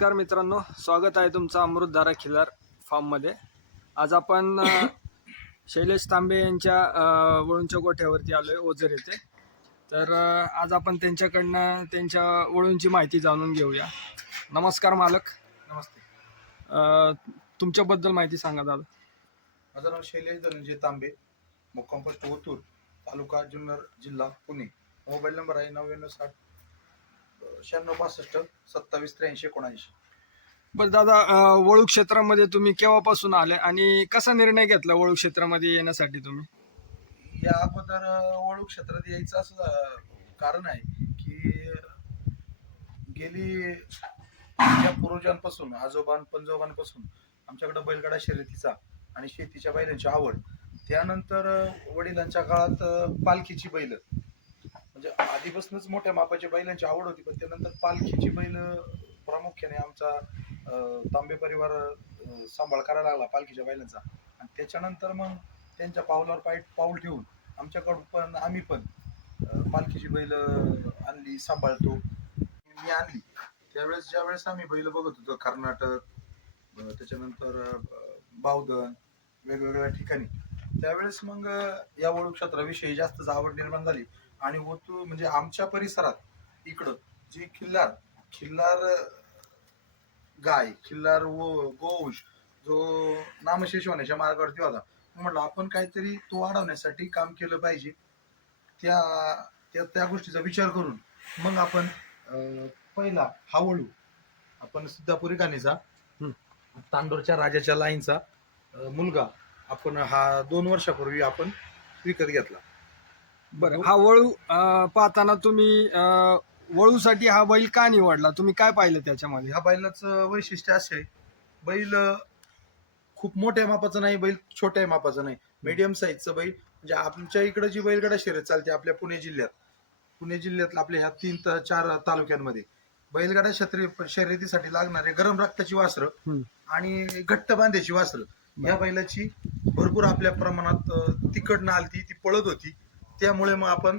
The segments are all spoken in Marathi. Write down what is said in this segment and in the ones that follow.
नमस्कार मित्रांनो, स्वागत आहे तुमचं अमृतधारा खिल्लार फार्ममध्ये। आज आपण शैलेश तांबे यांच्या वळूंच्या गोठ्यावरती आलोय ओझर येथे। तर आज आपण त्यांच्याकडनं त्यांच्या वळूंची माहिती जाणून घेऊया। नमस्कार मालक। नमस्ते। तुमच्याबद्दल माहिती सांगा दादा। माझं नाव शैलेश धनंजय तांबे, मुक्काम पोस्ट ओतूर, तालुका जुन्नर, जिल्हा पुणे। मोबाईल नंबर आहे 9960 9665 2783 79। बरं दादा, वळू क्षेत्रामध्ये तुम्ही केव्हापासून आले आणि कसा निर्णय घेतला वळू क्षेत्रामध्ये येण्यासाठी तुम्ही? या अगोदर वळू क्षेत्रात यायचं असं कारण आहे की गेली या पूर्वजांपासून आजोबांपासून आमच्याकडे बैलगाडा शर्यतीचा आणि शेतीच्या बैलांची आवड। त्यानंतर वडिलांच्या काळात पालखीची बैल, म्हणजे आधीपासूनच मोठ्या मापाच्या बैलांची आवड होती, पण त्यानंतर पालखीची बैल प्रामुख्याने आमचा तांबे परिवार सांभाळ करायला लागला पालखीच्या बैलांचा। आणि त्याच्यानंतर मग त्यांच्या पावलावर पाऊल ठेवून आमच्याकडून पण आम्ही पण पालखीची बैल आणली, सांभाळतो। मी आणली ज्यावेळेस आम्ही बैल बघत होतो कर्नाटक, त्याच्यानंतर बावधन, वेगवेगळ्या ठिकाणी, त्यावेळेस मग या वळू क्षेत्राविषयी जास्तच आवड निर्माण झाली। आणि ओतूर म्हणजे आमच्या परिसरात इकडं जी खिल्लार गाय, खिल्लार गोवंश जो नामशेष होण्याच्या मार्गावरती होता, म्हटलं आपण काहीतरी तो वाढवण्यासाठी काम केलं पाहिजे। त्या गोष्टीचा विचार करून मग आपण पहिला हा वळू आपण सिद्धापुरी खाणीचा तांडोरच्या राजाच्या लाईनचा मुलगा आपण हा 2 वर्षापूर्वी आपण विकत घेतला। बरं, हा वळू पाहताना तुम्ही वळूसाठी हा बैल का निवडला? तुम्ही काय पाहिलं त्याच्यामध्ये? ह्या बैलाचं वैशिष्ट्य असे आहे, बैल खूप मोठ्या मापाचा नाही, बैल छोट्या मापाचा नाही, मीडियम साईजचं बैल। म्हणजे आमच्या इकडे जी बैलगाडा शर्यत चालते आपल्या पुणे जिल्ह्यात आपल्या ह्या 3 ते 4 तालुक्यांमध्ये बैलगाडा शर्यतीसाठी लागणारे गरम रक्ताची वासरं आणि घट्ट बांध्याची वासरं या बैलाची भरपूर आपल्या प्रमाणात तिकडनं आलती, ती पळत होती। त्यामुळे मग आपण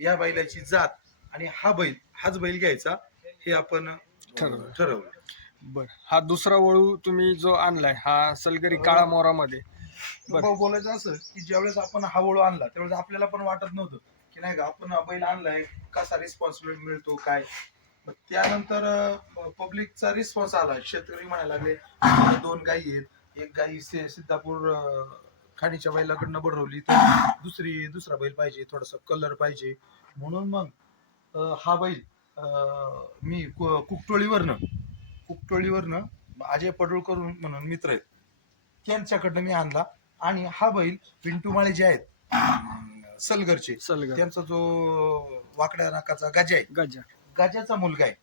या बैलाची जात आणि हाच बैल घ्यायचा हे आपण ठरवलं। बर, हा दुसरा वळू तुम्ही जो आणलाय हा सलगरी काळा मोरामध्ये। बोलायचं असं की ज्यावेळेस आपण हा वळू आणला त्यावेळेस आपल्याला पण वाटत नव्हतं की नाही का आपण बैल आणलाय, कसा रिस्पॉन्सिबिलिटी मिळतो काय। त्यानंतर पब्लिकचा रिस्पॉन्स आला, शेतकरी म्हणायला लागले 2 गायी आहेत, एक गायी सिद्धापूर खाणीच्या बैलाकडनं बडवली, तर दुसरा बैल पाहिजे, थोडासा कलर पाहिजे, म्हणून मग हा बैल मी कुकटोळीवरनं अजय पडळकर म्हणून मित्र आहेत त्यांच्याकडनं मी आणला। आणि हा बैल पिंटू माळे जे आहेत सलगरचे, त्यांचा जो वाकड्या नाकाचा गजा आहे, गजाचा मुलगा आहे,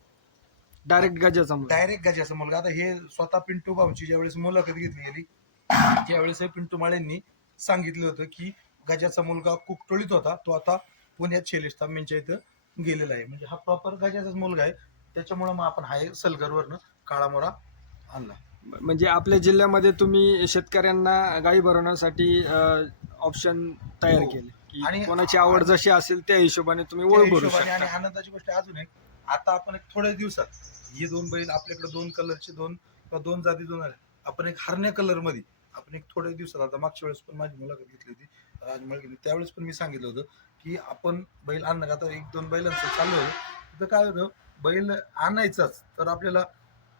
डायरेक्ट गजाचा मुलगा। आता हे स्वतः पिंटू भाऊंची ज्यावेळेस मुलाखत घेतली गेली त्यावेळेस पिंटू माळेंनी सांगितलं होतं की गजाचा मुलगा कुकटोळीत होता, तो आता पुण्यात शैलेश तांबेंच्या इथं गेलेला आहे, म्हणजे हा प्रॉपर गजाचाच मुलगा आहे। त्याच्यामुळे मग आपण हा सलगरवरनं काळा मोरा आणला। म्हणजे आपल्या जिल्ह्यामध्ये तुम्ही शेतकऱ्यांना गाई भरवण्यासाठी ऑप्शन तयार केले आणि कोणाची आवड जशी असेल त्या हिशोबाने तुम्ही वळू भरू शकता। आणि आनंदाची गोष्ट अजून एक, आता आपण एक थोड्या दिवसात हे 2 बैल आपल्याकडे 2 कलरचे 2 जाती 2 आले, आपण एक हरण्या कलर मध्ये आपण एक थोड्या दिवसात, आता मागच्या वेळेस पण माझी मुलाखत घेतली होती राजमळगी, त्यावेळेस पण मी सांगितलं होतं की आपण बैल आणणार, आता 1-2 बैलांचं चाललं होतं, तर काय होतं बैल आणायचाच तर आपल्याला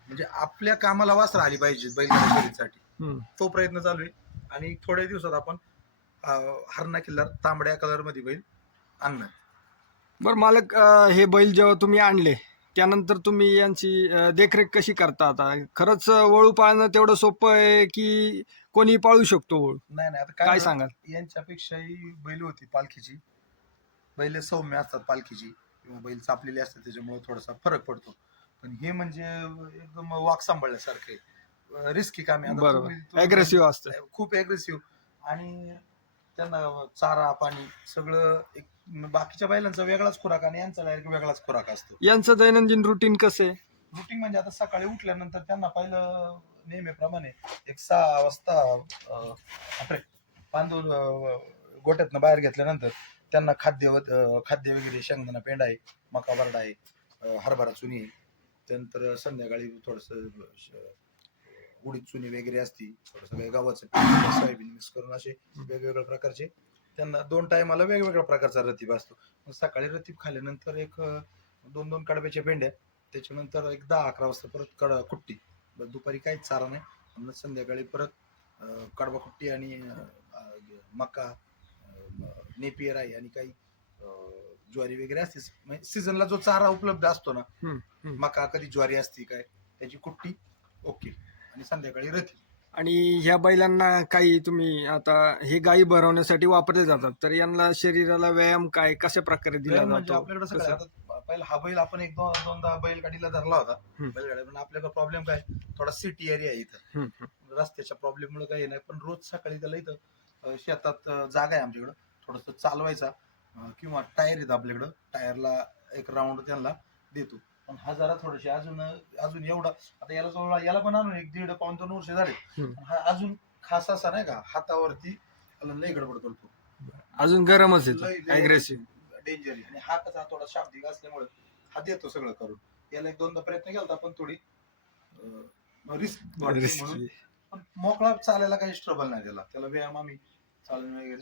म्हणजे आपल्या कामाला वासर आली पाहिजे बैलगाडा शर्यतीसाठी, तो प्रयत्न चालू आहे। आणि थोड्या दिवसात आपण हरणा किल्लार तांबड्या कलर मध्ये बैल आणणार। बरं मालक, हे बैल जेव्हा तुम्ही आणले त्यानंतर तुम्ही यांची देखरेख कशी करता? आता खरंच वळू पाळणं तेवढं सोपं आहे की कोणी पाळू शकतो वळू? नाही, आता काय सांगाल? यांच्यापेक्षाही बैल होती पालखीची, बैल सौम्य असतात पालखीची किंवा बैल चापलेली असतात, त्याच्यामुळे थोडासा फरक पडतो। पण हे म्हणजे एकदम वाक सांभाळल्यासारखे रिस्की काम आहे, अग्रेसिव्ह असतं, खूप अग्रेसिव्ह। आणि त्यांना चारा पाणी सगळं एक बाकीच्या बैलांचा वेगळाच खुराक आणि यांचा डायरेक्ट वेगळाच खुराक असतो। यांचं दैनंदिन रुटीन कसं आहे? रुटीन म्हणजे आता सकाळी उठल्यानंतर त्यांना पहिलं नेहमीप्रमाणे एक 6 वाजता बांधून गोठ्यातनं बाहेर घेतल्यानंतर त्यांना खाद्य वगैरे शेंगदाणा पेंड आहे, मका बरडा आहे, हरभरा चुनी आहे, त्यानंतर संध्याकाळी थोडस उडीद चुनी वगैरे असती, थोडस गव्हाचं पीठ सोयाबीन मिक्स करून असे वेगवेगळ्या प्रकारचे त्यांना 2 टायमाला वेगवेगळ्या प्रकारचा रतीब असतो. मग सकाळी रतीब खाल्ल्यानंतर एक 2-2 कडब्याच्या भेंड्या, त्याच्यानंतर एक 10-11 वाजता परत कुट्टी. दुपारी काहीच चारा नाही. मग संध्याकाळी परत कडबा कुट्टी आणि मका, नेपियर आहे आणि काही ज्वारी वगैरे असते. सीझनला जो चारा उपलब्ध असतो ना, मका कधी ज्वारी असते काय, त्याची कुट्टी ओके, आणि संध्याकाळी रती. आणि ह्या बैलांना काही तुम्ही आता हे गायी भरवण्यासाठी वापरले जातात, तर यांना शरीराला व्यायाम काय कशा प्रकारे दिला म्हणजे जातो? आपल्याकडे सगळं आता पहिला हा बैल आपण एक दोनदा बैलगाडीला धरला होता. बैलगाडी पण आपल्याकडे प्रॉब्लेम काय, थोडा सिटी एरिया आहे इथं, रस्त्याच्या प्रॉब्लेम मुळे काही नाही. पण रोज सकाळी त्याला इथं शेतात जागा आहे आमच्याकडं, थोडस चालवायचा किंवा टायर आहेत आपल्याकडं, टायरला एक राऊंड त्यांना देतो. पण हा जरा थोडेसे अजून एवढा, आता याला पण आणून 1-1.5 पाऊण 2 वर्ष झाले. हा अजून खास असा नाही का, हातावरती लय गडबड करतो, अजून गरमच आहे, अग्रेसिव्ह, डेंजर आहे. आणि हा कसा थोडा शाब्दिक असल्यामुळे हा देतो सगळं करून. याला 1-2दा प्रयत्न केला पण थोडी रिस्क म्हणून. पण मोकळा चालायला काही स्ट्रगल नाही त्याला व्यायाम आम्ही चालणं वगैरे.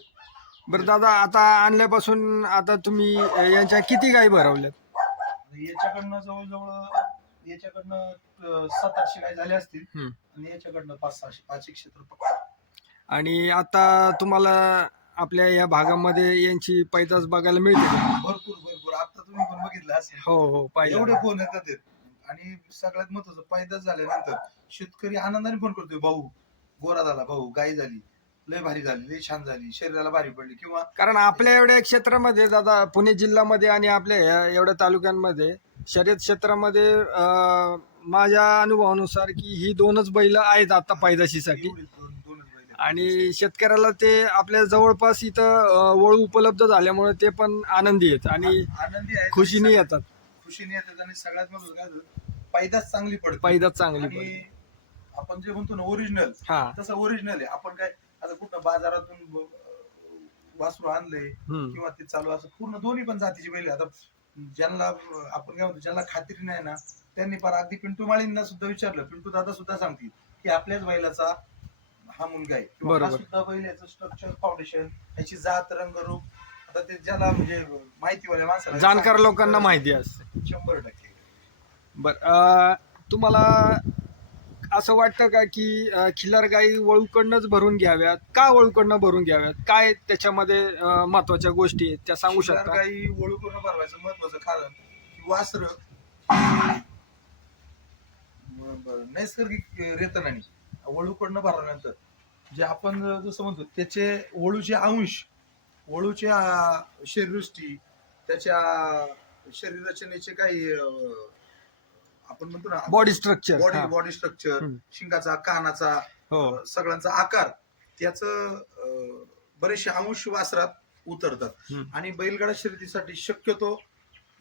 बरं दादा, आता आणल्यापासून आता तुम्ही यांच्या किती गायी भरवल्यात? याच्याकडनं जवळजवळ 700-800 गाय झाले असतील, आणि याच्याकडनं 500-600 क्षेत्र पक्का. आणि आता तुम्हाला आपल्या या भागामध्ये यांची पैदास बघायला मिळते का? भरपूर आता तुम्ही पण बघितलं असेल. हो पाहिजे. एवढे फोन येतात. आणि सगळ्यात महत्वाचं, पैदास झाल्यानंतर शेतकरी आनंदाने फोन करतोय, भाऊ गोरा झाला, भाऊ गाय झाली, लय भारी झाली, लय छान झाली, शरीराला भारी पडली. किंवा कारण आपल्या एवढ्या क्षेत्रामध्ये दादा, पुणे जिल्ह्यामध्ये आणि आपल्या एवढ्या तालुक्यांमध्ये शर्यत क्षेत्रामध्ये माझ्या अनुभवानुसार की ही 2च बैल आहेत आता पैदाशीसाठी. दोनच बैल. आणि शेतकऱ्याला ते आपल्या जवळपास इथं वळू उपलब्ध झाल्यामुळे ते पण आनंदी आहेत आणि आनंदी आहे, खुशीने येतात. आणि सगळ्यात महत्वाचं काय, पैदास चांगली पडते. पैदास चांगली आणि पडते. आपण जे म्हणतो ना ओरिजिनल, हा, तसं ओरिजिनल आहे. आपण काय आता कुठं बाजारातून वासरू आणलंय किंवा ते चालू, असं पूर्ण दोन्ही पण जातीची बैल. आता ज्यांना आपण काय म्हणतो, ज्यांना खात्री नाही ना, त्यांनी फार अगदी पिंटू माळींना सुद्धा विचारलं, पिंटू दादा सुद्धा सांगतील की आपल्याच बैलाचा हा मुलगा आहे, किंवा हा सुद्धा बैल, याचं स्ट्रक्चर, फाउंडेशन, याची जात, रंग, रूप, आता ते ज्याला म्हणजे माहितीवाल्या माणसाला, जाणकार लोकांना माहिती असते 100%. बर, तुम्हाला असं वाटतं का की खिल्लार गाई वळूकडनंच भरून घ्याव्यात? का वळूकडनं भरून घ्याव्यात? काय त्याच्यामध्ये महत्वाच्या गोष्टी आहेत त्या सांगू शकता? गाई वळू करून भरवायचं महत्वाचं कारण की वासर नैसर्गिक रेतनाने वळूकडनं भरल्यानंतर जे आपण जसं म्हणतो, त्याचे वळूचे अंश, वळूच्या शरीरसृष्टी, त्याच्या शरीर रचनेचे काही आपण म्हणतो ना, बॉडी स्ट्रक्चर, बॉडी स्ट्रक्चर, शिंगाचा, कानाचा, सगळ्यांचा आकार, त्याचं बरेचसे अंश वासरात उतरतात. आणि बैलगाडा शर्यतीसाठी शक्यतो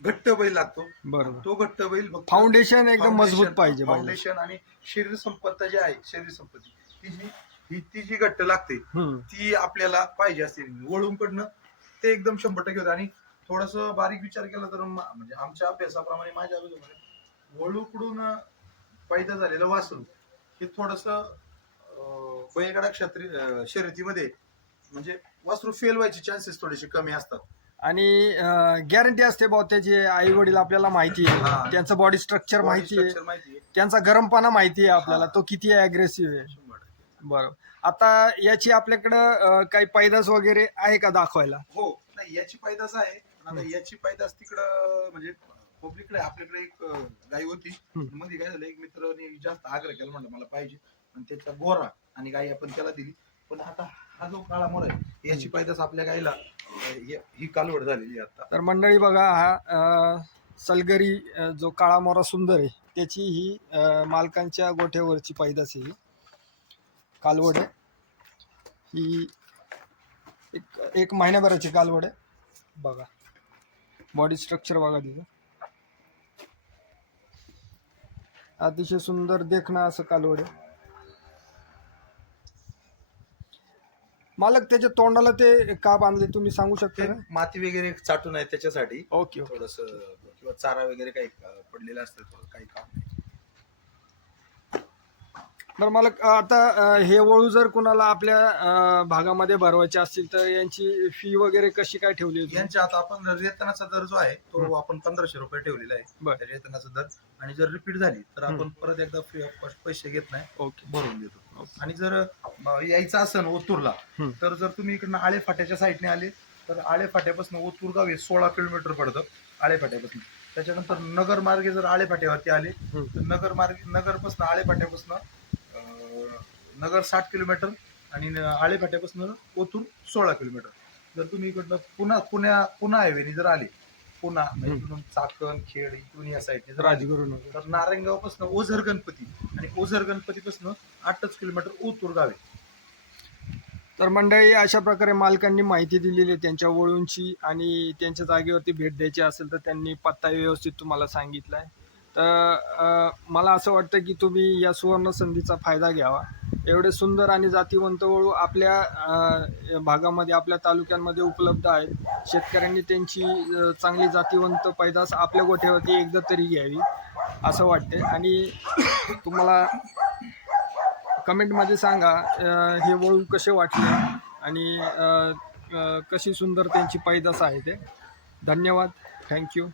घट्ट बैल लागतो. बरोबर. तो घट्ट बैल फाउंडेशन एकदम मजबूत पाहिजे. फाउंडेशन आणि शरीर संपत्ती जी आहे, शरीर संपत्ती ती जी घट्ट लागते, ती आपल्याला पाहिजे असते. वळूंकडनं ते एकदम 100% होतं. आणि थोडस बारीक विचार केला तर म्हणजे आमच्या अभ्यासाप्रमाणे, माझ्या अभ्यासाप्रमाणे, वळूकडून पैदा झालेलं वासरू हे थोडस बैलगाडा शर्यतीमध्ये म्हणजे वासरू फेल व्हायचे चान्सेस थोडेसे कमी असतात. आणि गॅरंटी असते भाऊ, त्याचे आई वडील आपल्याला माहिती आहे, त्यांचं बॉडी स्ट्रक्चर माहिती आहे, त्यांचा गरमपणा माहिती आहे आपल्याला, तो किती अग्रेसिव्ह आहे. बरोबर. आता याची आपल्याकडं काही पैदास वगैरे आहे का दाखवायला? हो, नाही, याची पैदास आहे. आता याची पैदास तिकडं म्हणजे पब्लिककडे, आपल्याकडे एक गाय होती, मध्ये काय झालं, एक मित्राने जास्त आग्रह केला, म्हणलं मला पाहिजे, आणि त्याचा गोरा आणि गाय आपण त्याला दिली. पण आता हा जो काळा मोर आहे, याची पैदास आपल्या गायला ही कालवड झालेली आता. तर मंडळी बघा, हा सलगरी जो काळा मोरा सुंदर आहे, त्याची ही मालकांच्या गोठ्यावरची पैदास आहे. कालवड आहे ही, एक महिन्याभराची कालवड आहे. बघा बॉडी स्ट्रक्चर बघा तिचं, अतिशय सुंदर देखणं असं कालवड आहे. मालक, त्याच्या तोंडाला ते का बांधले तुम्ही सांगू शकता का? माती वगैरे चाटू नये त्याच्यासाठी. ओके. थोडस किंवा चारा वगैरे काही पडलेला असतं, काही काम बरं मला आता हे वळू जर कुणाला आपल्या भागामध्ये भरवायचे असतील तर यांची फी वगैरे कशी काय ठेवली होती? यांच्या आता आपण रेतनाचा दर जो आहे तो आपण 1500 रुपये ठेवलेला आहे. बरं. त्या रेतनाचा दर. आणि जर रिपीट झाली तर आपण परत एकदा पैसे घेत नाही, ओके. भरून देतो. आणि जर यायचं असेल ओतूरला तर जर तुम्ही इकडनं आळे फाट्याच्या साईडने आले तर आळे फाट्यापासून ओतूर गाव हे 16 किलोमीटर पडतं आळे फाट्यापासून. त्याच्यानंतर नगर मार्गे जर आळे फाट्यावरती आले तर नगरपासून आळे फाट्यापासून नगर 60 किलोमीटर आणि आळे फाट्यापासून ओतूर 16 किलोमीटर. जर तुम्ही इकडनं पुन्हा हायवेने जर आले, पुन्हा इकडून चाकण खेड इकडून या साईडने जर आले राजगुरुनगर. तर नारायणगावपासून ओझर गणपती आणि ओझर गणपतीपासून 8च किलोमीटर ओतूर गाव आहे. तर मंडळी अशा प्रकारे मालकांनी माहिती दिलेली आहे त्यांच्या वळूंची, आणि त्यांच्या जागेवरती भेट द्यायची असेल तर त्यांनी पत्ता व्यवस्थित तुम्हाला सांगितला आहे. तर मला असं वाटतं की तुम्ही या सुवर्ण संधीचा फायदा घ्यावा. एवढे सुंदर आणि जातीवंत वळू आपल्या भागामध्ये आपल्या तालुक्यांमध्ये उपलब्ध आहेत. शेतकऱ्यांनी त्यांची चांगली जातीवंत पैदास आपल्या गोठ्यावरती एकदा तरी घ्यावी असं वाटते. आणि तुम्हाला कमेंटमध्ये सांगा हे वळू कसे वाटले आणि कशी सुंदर त्यांची पैदास आहे ते. धन्यवाद. थँक्यू.